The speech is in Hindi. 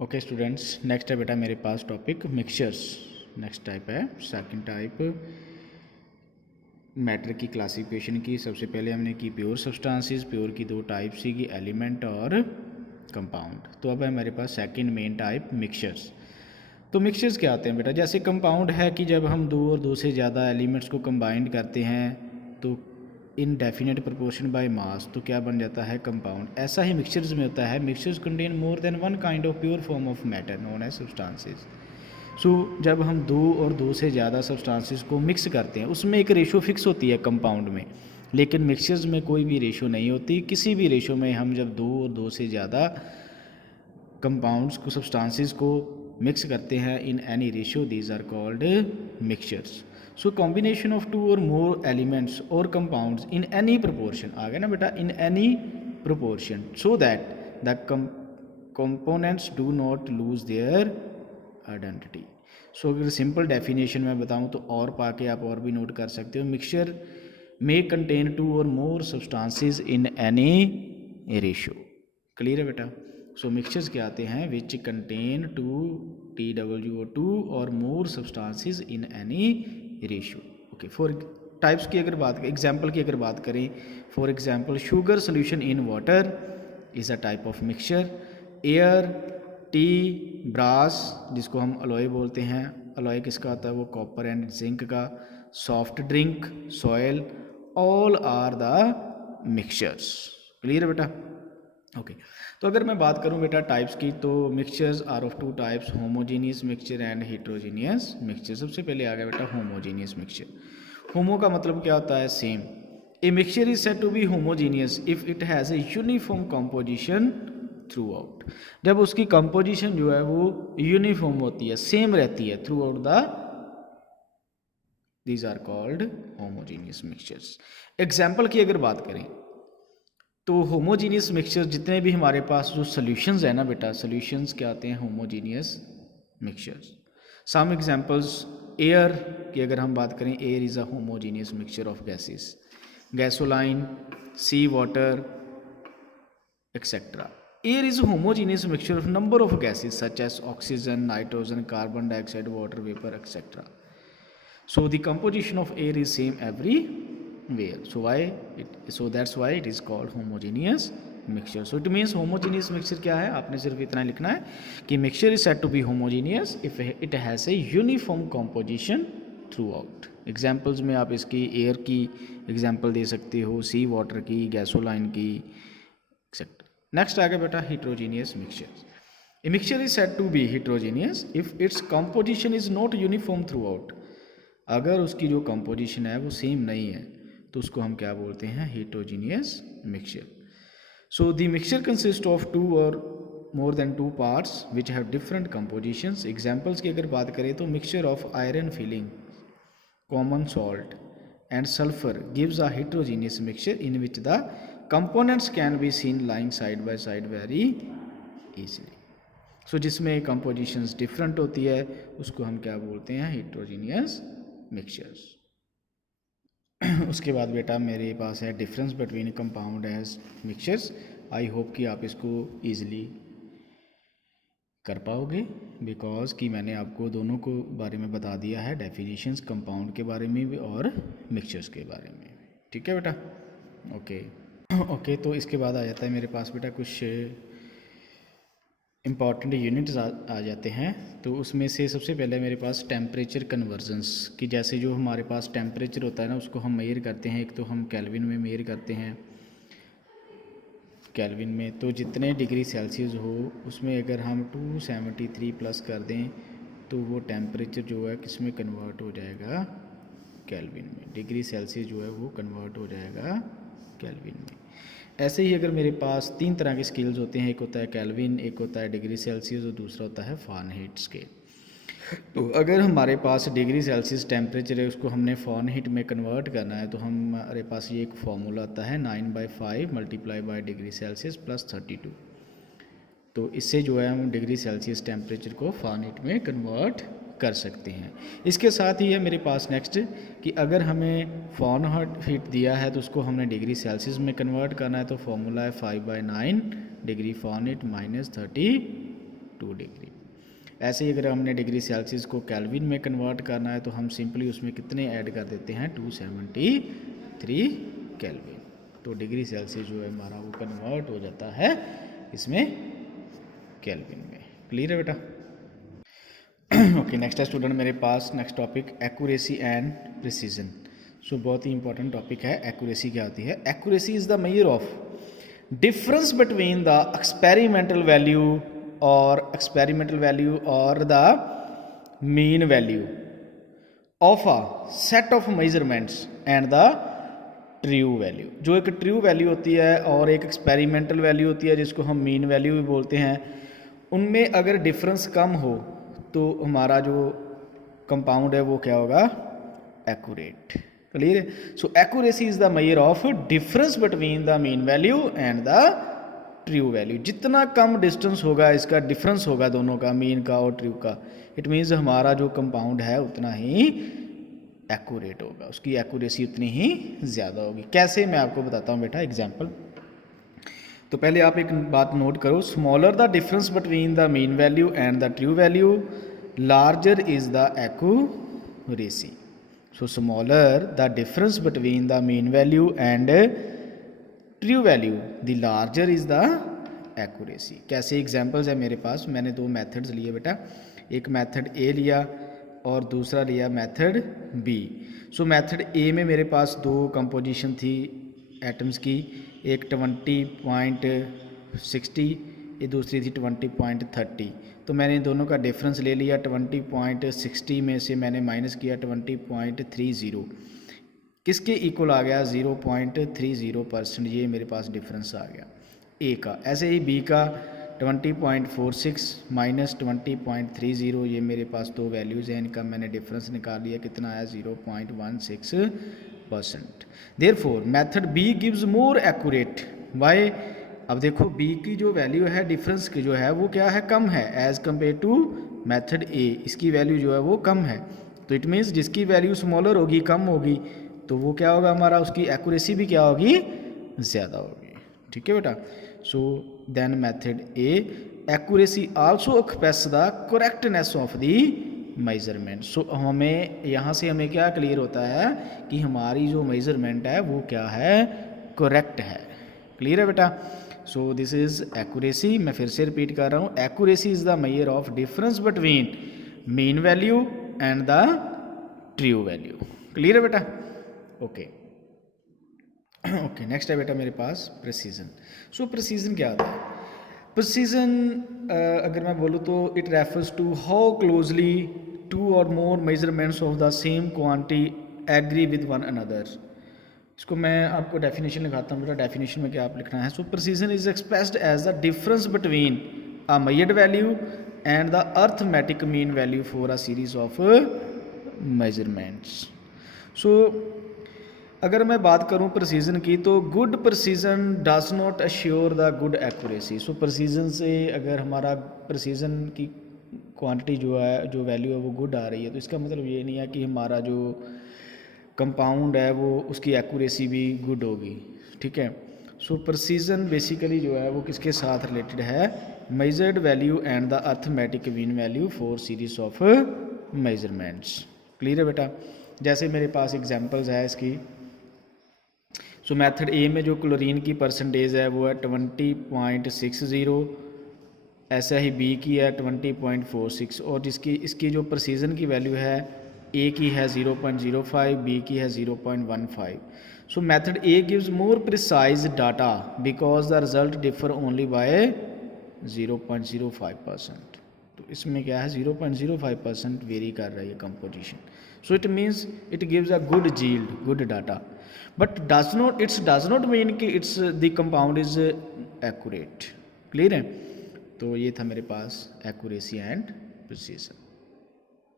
ओके स्टूडेंट्स, नेक्स्ट है बेटा मेरे पास टॉपिक मिक्सचर्स। नेक्स्ट टाइप है सेकंड टाइप मैटर की क्लासिफिकेशन की। सबसे पहले हमने की प्योर सब्सटेंसेस। प्योर की दो टाइप सी की एलिमेंट और कंपाउंड। तो अब है मेरे पास सेकंड मेन टाइप मिक्सचर्स। तो मिक्सचर्स क्या आते हैं बेटा? जैसे कंपाउंड है कि जब हम दो और दो से ज़्यादा एलिमेंट्स को कंबाइंड करते हैं तो इन डेफिनेट प्रोपोर्शन बाय मास तो क्या बन जाता है? कंपाउंड। ऐसा ही मिक्सचर्स में होता है। Mixtures contain more than one kind of pure form of matter known as substances. So जब हम दो और दो से ज़्यादा सब्सटेंसेस को मिक्स करते हैं उसमें एक रेशो फिक्स होती है कंपाउंड में, लेकिन मिक्सचर्स में कोई भी रेशो नहीं होती। किसी भी रेशो में हम जब दो और दो से ज़्यादा कंपाउंड्स को सब्सटेंसेस को मिक्स करते हैं in any ratio, these are called mixtures. So combination of two or more elements or compounds in any proportion, आ गया ना बेटा, in any proportion, so that the components do not lose their identity. सो अगर सिंपल डेफिनेशन में बताऊं तो और पाके आप और भी नोट कर सकते हो। Mixture may contain two or more substances in any ratio. Clear है बेटा? सो मिक्सचर्स क्या आते हैं? विच कंटेन टू TWO2 और more substances in any ratio. Okay, for types की अगर बात एग्जाम्पल की अगर बात करें, for example sugar solution in water is a type of mixture. Air, tea, brass जिसको हम अलॉय बोलते हैं, अलॉय किसका होता है? वो कॉपर एंड जिंक का। Soft drink, soil, all are the mixtures. Clear है बेटा? ओके तो अगर मैं बात करूं बेटा टाइप्स की, तो mixtures are of two types, homogeneous mixture and heterogeneous mixture. सबसे पहले आ गया बेटा होमोजीनियस मिक्सचर। होमो का मतलब क्या होता है? Same. A mixture is said to be homogeneous if it has a uniform composition throughout. जब उसकी कंपोजिशन जो है वो यूनिफॉर्म होती है, सेम रहती है throughout the, these are called homogeneous mixtures. Example की अगर बात करें तो होमोजीनियस मिक्सचर जितने भी हमारे पास जो सॉल्यूशंस है ना बेटा, सॉल्यूशंस क्या आते हैं? Homogeneous mixtures. Some examples, air की अगर हम बात करें, air is a homogeneous mixture of gases. Gasoline, sea water etcetera. Air is homogeneous mixture of number of gases such as oxygen, nitrogen, carbon dioxide, water vapour etcetera. So the composition of air is same everywhere. So that's why it is called homogeneous mixture. So it means homogeneous mixture क्या है? आपने सिर्फ इतना लिखना है कि mixture is said to be homogeneous if it has a uniform composition throughout. Examples में आप इसकी air की example दे सकते हो, sea water की, gasoline की, etc. Next आ गया बेटा heterogeneous mixture. A mixture is said to be heterogeneous if its composition is not uniform throughout. अगर उसकी जो कंपोजिशन है वो सेम नहीं है तो उसको हम क्या बोलते हैं? Heterogeneous mixture. So the mixture consist of two or more than two parts which have different compositions. Examples की अगर बात करें तो mixture of iron filling, common salt and sulphur gives a heterogeneous mixture in which the components can be seen lying side by side very easily. So जिसमें कंपोजिशंस डिफरेंट होती है उसको हम क्या बोलते हैं? Heterogeneous mixtures. उसके बाद बेटा मेरे पास है difference between compound as mixtures. I hope कि आप इसको ईजिली कर पाओगे बिकॉज कि मैंने आपको दोनों को बारे में बता दिया है, डेफिनेशंस कंपाउंड के बारे में भी और मिक्सचर्स के बारे में. ठीक है बेटा? ओके तो इसके बाद आ जाता है मेरे पास बेटा कुछ इम्पॉर्टेंट यूनिट्स आ जाते हैं. तो उसमें से सबसे पहले मेरे पास टेम्परेचर कन्वर्जन्स की, जैसे जो हमारे पास टेम्परेचर होता है ना उसको हम मेयर करते हैं. एक तो हम केल्विन में मेयर करते हैं, केल्विन में तो जितने डिग्री सेल्सियस हो उसमें अगर हम 273 प्लस कर दें तो वो टेम्परेचर जो है किस में कन्वर्ट हो जाएगा? केल्विन में. डिग्री सेल्सियस जो है वो कन्वर्ट हो जाएगा केल्विन में. ऐसे ही अगर मेरे पास तीन तरह के स्केल्स होते हैं, एक होता है केल्विन, एक होता है डिग्री सेल्सियस और दूसरा होता है फ़ारेनहीट स्केल. तो अगर हमारे पास डिग्री सेल्सियस टेम्परेचर है उसको हमने फ़ारेनहीट में कन्वर्ट करना है तो हमारे पास ये एक फॉर्मूला आता है 9/5 multiply by degree Celsius plus 32. तो इससे जो है हम डिग्री सेल्सियस टेम्परेचर को फ़ारेनहीट में कन्वर्ट कर सकते हैं. इसके साथ ही है मेरे पास नेक्स्ट कि अगर हमें फ़ारेनहीट दिया है तो उसको हमने डिग्री सेल्सियस में कन्वर्ट करना है तो फॉर्मूला है 5/9 डिग्री फ़ारेनहीट माइनस 2 डिग्री। ऐसे ही अगर हमने डिग्री सेल्सियस को केल्विन में कन्वर्ट करना है तो हम सिंपली उसमें कितने ऐड कर देते हैं 273 केल्विन। तो डिग्री सेल्सियस जो है हमारा वो कन्वर्ट हो जाता है इसमें केल्विन में। क्लियर है बेटा? ओके, नेक्स्ट है स्टूडेंट मेरे पास next topic accuracy and precision. So बहुत ही इंपॉर्टेंट टॉपिक है। एक्यूरेसी क्या होती है? Accuracy is the measure of difference between the experimental value और the mean value of a set of measurements and the true value. जो एक ट्रू वैल्यू होती है और एक एक्सपेरिमेंटल वैल्यू होती है जिसको हम मीन वैल्यू भी बोलते हैं, उनमें अगर डिफरेंस कम हो तो हमारा जो कंपाउंड है वो क्या होगा? एक्यूरेट। क्लियर है? So accuracy is the measure of difference between the mean value and the true value. जितना कम डिस्टेंस होगा इसका डिफरेंस होगा दोनों का, मीन का और ट्रू का, इट मीन्स हमारा जो कंपाउंड है उतना ही एक्यूरेट होगा, उसकी एक्यूरेसी उतनी ही ज़्यादा होगी। कैसे? मैं आपको बताता हूँ बेटा एग्जाम्पल। तो पहले आप एक बात नोट करो, smaller the difference between the mean value and the true value, larger is the accuracy. So smaller the difference between the mean value and true value, the larger is the accuracy. कैसे एग्जाम्पल्स है मेरे पास? मैंने 2 मेथड्स लिए बेटा, एक मेथड ए लिया और दूसरा लिया मेथड बी। सो मेथड ए में मेरे पास 2 कंपोजिशन थी एटम्स की, एक 20.60, ये दूसरी थी 20.30। तो मैंने इन दोनों का डिफरेंस ले लिया, 20.60 में से मैंने माइनस किया 20.30, किसके इक्वल आ गया? 0.30%। ये मेरे पास डिफरेंस आ गया ए का। ऐसे ही बी का 20.46 माइनस 20.30, ये मेरे पास 2 वैल्यूज़ हैं, इनका मैंने डिफरेंस निकाल लिया, कितना आया? 0.16%। Therefore method B gives more accurate. Why? अब देखो बी की जो वैल्यू है डिफरेंस की जो है वो क्या है? कम है एज़ कम्पेयर टू मेथड ए। इसकी वैल्यू जो है वो कम है, तो इट मीन्स जिसकी वैल्यू स्मॉलर होगी, कम होगी, तो वो क्या होगा हमारा? उसकी एक्यूरेसी भी क्या होगी? ज़्यादा होगी। ठीक है बेटा? So then method A accuracy also express the correctness of the measurement. सो हमें यहाँ से हमें क्या क्लियर होता है कि हमारी जो मेजरमेंट है वो क्या है? करेक्ट है। क्लियर है बेटा? So this is accuracy. मैं फिर से रिपीट कर रहा हूँ, accuracy is the measure of difference between mean value and the true value. Clear है बेटा? ओके ओके, नेक्स्ट है बेटा मेरे पास प्रिसीजन। सो प्रिसीजन क्या होता है? प्रिसीजन अगर मैं बोलूँ तो it refers to how closely 2 और more measurements of the same quantity agree with one another. इसको मैं आपको डेफिनेशन लिखाता हूँ बेटा, डेफिनेशन में क्या आप लिखना है? So precision is expressed as the difference between a measured value and the arithmetic mean value for a series of measurements. So अगर मैं बात करूं प्रिसीजन की, तो good precision does not assure the good accuracy. So precision से अगर हमारा प्रिसीजन की क्वांटिटी जो है, जो वैल्यू है वो गुड आ रही है, तो इसका मतलब ये नहीं है कि हमारा जो कंपाउंड है वो उसकी एक्यूरेसी भी गुड होगी। ठीक है? सो प्रिसीजन बेसिकली जो है वो किसके साथ रिलेटेड है? Measured value and the arithmetic mean value for series of measurements. Clear है बेटा? जैसे मेरे पास एग्जांपल्स है इसकी। सो मेथड ए में जो क्लोरीन की परसेंटेज है वो है 20.60, ऐसा ही बी की है 20.46, और जिसकी इसकी जो प्रिसीजन की वैल्यू है ए की है 0.05, बी की है 0.15। सो method A gives more precise data because the result differ only by 0.05%। तो इसमें क्या है? 0.05% वेरी कर रहा है ये composition. So it means it gives a good yield, good data, but does not mean कि it's the compound is accurate. Clear है? तो ये था मेरे पास एक्यूरेसी एंड प्रिसीजन।